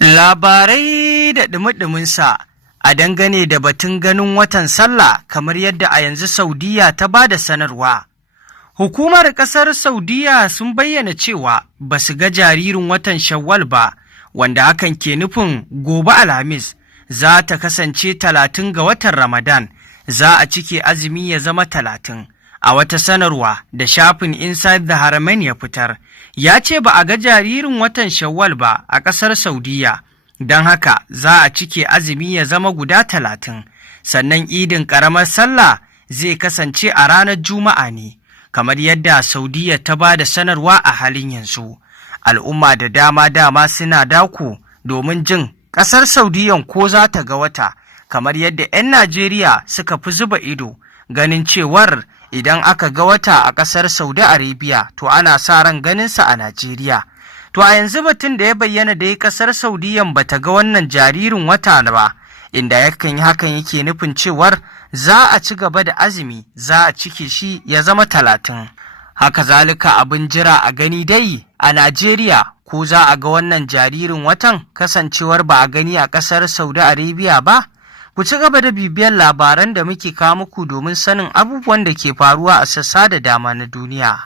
Labarai da ɗumi-ɗuminsa a dangane da batun ganin watan sallah kamar yadda a yanzu Saudiya ta ba da sanarwa. Hukumar ƙasar Saudiya sun bayyana cewa ba su ga jaririn watan Shawwal ba, wanda hakan ke nufin gobe Alhamis za ta kasance 30 ga watan Ramadan, za a cike azumi ya zama 30. A wata sanarwa da shafin Inside the Haramain ya fitar, ya ce ba a ga jaririn watan Shawwal ba a ƙasar Saudiya, don haka za a cike azumi ya zama guda 30. Sannan idin ƙaramar sallah zai kasance a ranar Juma'a ne, kamar yadda Saudiya ta ba da sanarwa a halin yanzu. Al'umma da dama suna dako domin jin ƙasar Saudiyan ko za ta ga wata, kamar yadda 'yan Najeriya suka fi zuba ido ganin cewar idan aka ga wata a ƙasar Saudi Arabia to ana sa ran ganinsa a Najeriya. To a yanzu batun da ya bayyana dai ƙasar Saudiyan bata ga wannan jaririn wata ba, inda hakan yake nufin cewar za a ci gaba da azumi, za a cike shi ya zama 30. Haka zalika abin jira a gani dai a Najeriya ko za a ga wannan jaririn watan, kasancewar ba a gani a ƙasar Saudi Arabia ba. Ku ci gaba da bibiyar labaran da muke kawo muku domin sanin abubuwan da ke faruwa a sassa da dama na duniya.